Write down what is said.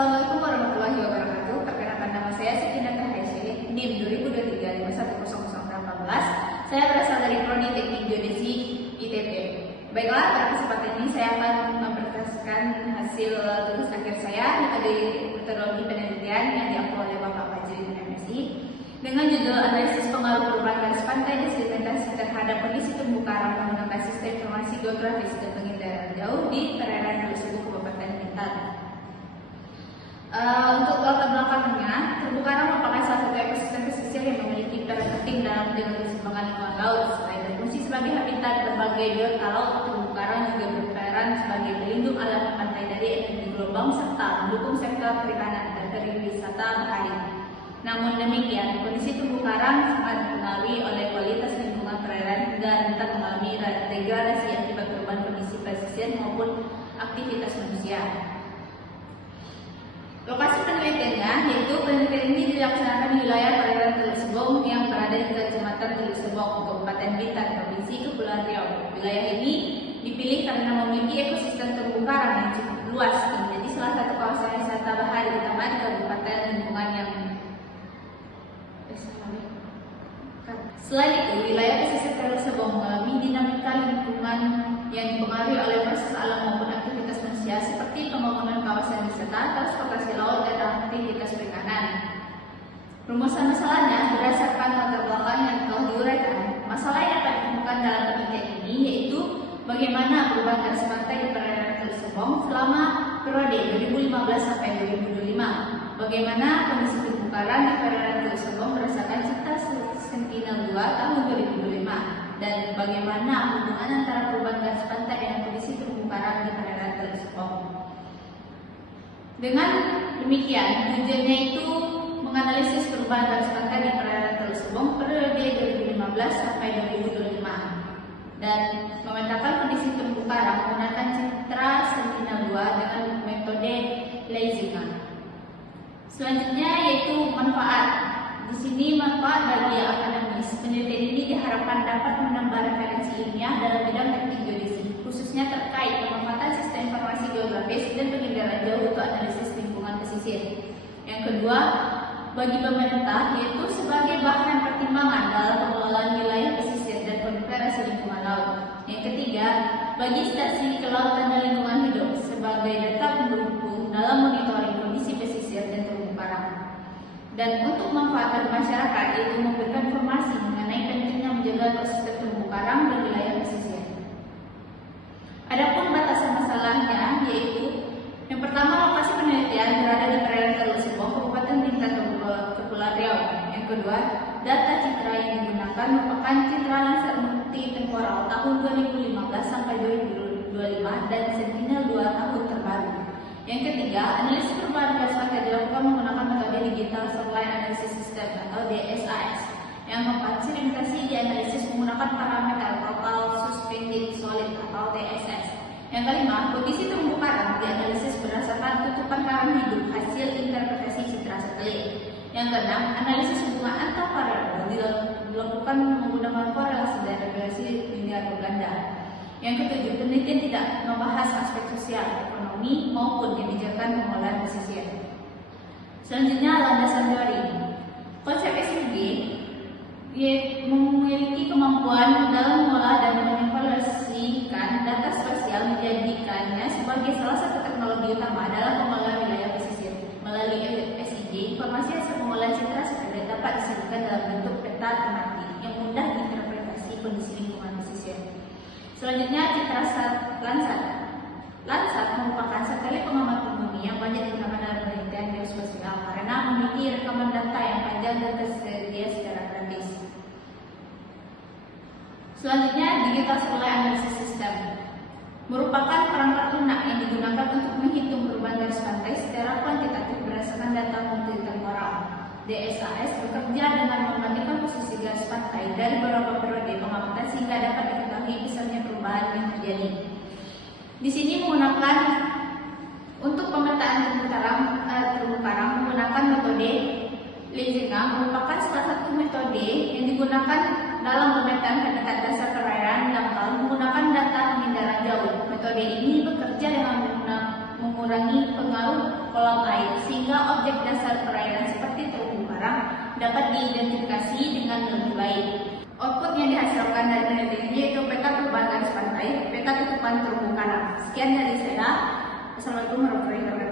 Assalamualaikum warahmatullahi wabarakatuh. Perkenalkan, nama saya Siti Nata Haisy, NIM 2023510818. Saya berasal dari Prodi Teknik Geodesi ITB. Baiklah, pada kesempatan ini saya akan mempresentasikan hasil tugas akhir saya dari metodologi penelitian yang diambil oleh Bapak Fajri MSI dengan judul analisis pengaruh perubahan garis pantai dan sedimentasi terhadap kondisi terumbu karang menggunakan sistem informasi geografis dan pengindaran jauh di perairan Hulu Subuh, Kabupaten Bintan. Untuk latar belakangnya, terumbu karang merupakan salah satu ekosistem pesisir yang memiliki peran penting dalam menjaga keseimbangan lingkungan laut. Selain berfungsi sebagai habitat berbagai biota laut, terumbu karang juga berperan sebagai pelindung alam pantai dari energi gelombang serta mendukung sektor perikanan dan pariwisata bahari. Namun demikian, kondisi terumbu karang sangat dipengaruhi oleh kualitas lingkungan perairan hingga rentan mengalami degradasi akibat perubahan kondisi pesisir maupun aktivitas manusia. Lokasi penelitiannya, yaitu penelitian ini dilaksanakan di wilayah perairan Teluk Sebong yang berada di Kecamatan Teluk Sebong, Kabupaten Bintan, Provinsi Kepulauan Riau. Wilayah ini dipilih karena memiliki ekosistem terumbu karang yang cukup luas dan menjadi salah satu kawasan wisata bahari utama di kabupaten lingkungan yang Selain itu, wilayah pesisir Teluk Sebong mengalami dinamika lingkungan yang dipengaruhi oleh proses alam maupun aktivitas manusia seperti pembangunan kawasan wisata, transportasi laut, dan aktivitas perikanan. Rumusan masalahnya berdasarkan latar belakang yang telah diuraikan. Masalah yang dapat ditemukan dalam penelitian ini yaitu bagaimana perubahan garis pantai di perairan Teluk Sebong selama periode 2015 sampai 2025. Bagaimana kondisi terumbu karang di perairan Teluk Sebong berdasarkan Citra Sentinel-2 tahun 2025 dan bagaimana hubungan antara perubahan garis pantai dengan kondisi terumbu karang di perairan Teluk Sebong. Dengan demikian, tujuannya itu menganalisis perubahan garis pantai di perairan Teluk Sebong periode 2015 sampai 2025 dan memetakan kondisi terumbu karang menggunakan Citra Sentinel-2 dengan metode Leysinga. Selanjutnya yaitu manfaat. Di sini manfaat bagi akademis. Penelitian ini diharapkan dapat menambah referensi ilmiah dalam bidang teknik geodesi, khususnya terkait pemanfaatan sistem informasi geografis dan pengindaran jauh untuk analisis lingkungan pesisir. Yang kedua, bagi pemerintah yaitu sebagai bahan pertimbangan dalam pengelolaan wilayah pesisir dan konservasi lingkungan laut. Yang ketiga, bagi stasiun kelautan dan lingkungan hidup sebagai data pendukung dalam monitoring kondisi pesisir dan terumbu karang. Dan untuk manfaat bagi masyarakat yaitu memberikan informasi mengenai pentingnya menjaga ekosistem terumbu karang dan wilayah pesisir. Adapun batasan masalahnya yaitu yang pertama, lokasi penelitian berada di perairan Teluk Sebong, Kabupaten Bintan, Kepulauan Riau. Yang kedua, data citra yang digunakan merupakan citra lansir multitemporal tahun 2015 sampai 2025 dan Sentinel-2 tahun terbaru. Yang ketiga, analisis perubahan garis pantai dilakukan menggunakan metode Digital Satellite Analysis System atau DSAS. Yang keempat, sedimentasi dianalisis menggunakan parameter Total Suspended Solid atau TSS. Yang kelima, kondisi terumbu karang dianalisis berdasarkan tutupan karang hidup hasil interpretasi citra satelit. Yang keenam, analisis hubungan antar variabel dilakukan menggunakan korelasi dan regresi linear berganda. Yang ketujuh, penelitian tidak membahas aspek sosial, ekonomi maupun kebijakan pengolahan pesisir. Selanjutnya, landasan teori. Konsep SDG memiliki kemampuan dalam mengolah dan mengevaluasikan data spasial, menjadikannya sebagai salah satu teknologi utama dalam pengolahan wilayah pesisir. Melalui SDG, informasi hasil pengolahan citra satelit dapat disajikan dalam bentuk peta tematik yang mudah diinterpretasi kondisi lingkungan pesisir. Selanjutnya, citra Landsat. Landsat merupakan satelit pengamat bumi yang banyak digunakan dalam penelitian geospasial karena memiliki rekaman data yang panjang dan tersedia secara gratis. Selanjutnya, Digital Satellite Analysis System merupakan perangkat lunak yang digunakan untuk menghitung perubahan garis pantai secara kuantitatif berdasarkan data multitemporal. DSAS bekerja dengan membandingkan posisi garis pantai dari beberapa periode pengamatan sehingga dapat diketahui besarnya perubahan yang terjadi. Di sini menggunakan untuk pemetaan terumbu karang menggunakan metode Leysinga merupakan salah satu metode yang digunakan dalam pemetaan habitat dasar perairan dangkal menggunakan data pengindaran jauh. Metode ini bekerja dengan mengurangi pengaruh kolam air sehingga objek dasar perairan seperti terumbu karang dapat diidentifikasi dengan lebih baik. Output yang dihasilkan dari penelitian yaitu peta perubahan garis pantai, peta tutupan terumbu karang. Sekian dari saya. Assalamualaikum warahmatullahi wabarakatuh.